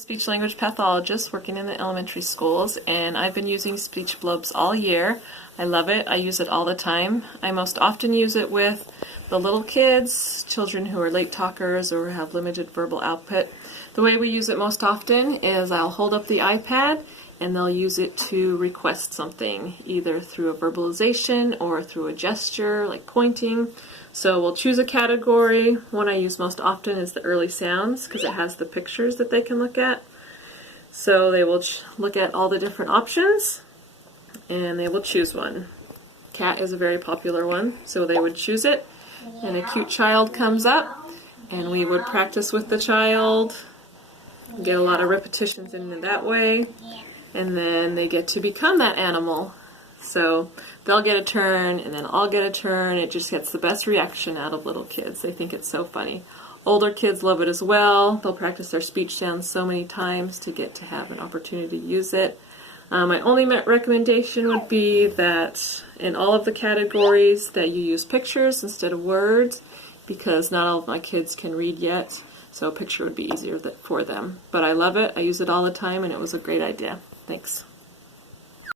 Speech language pathologist working in the elementary schools, and I've been using Speech Blubs all year. I love it. I use it all the time. I most often use it with the little kids, children who are late talkers or have limited verbal output. The way we use it most often is I'll hold up the iPad and they'll use it to request something, either through a verbalization or through a gesture like pointing. So we'll choose a category. One I use most often is the early sounds because it has the pictures that they can look at. So they will look at all the different options and they will choose one. Cat is a very popular one, so they would choose it and a cute child comes up and we would practice with the child, get a lot of repetitions in that way, and then they get to become that animal. So they'll get a turn and then I'll get a turn. It just gets the best reaction out of little kids. They think it's so funny. Older kids love it as well. They'll practice their speech sounds so many times to get to have an opportunity to use it. My only recommendation would be that in all of the categories that you use pictures instead of words, because not all of my kids can read yet, so a picture would be easier for them. But I love it. I use it all the time and it was a great idea. Thanks.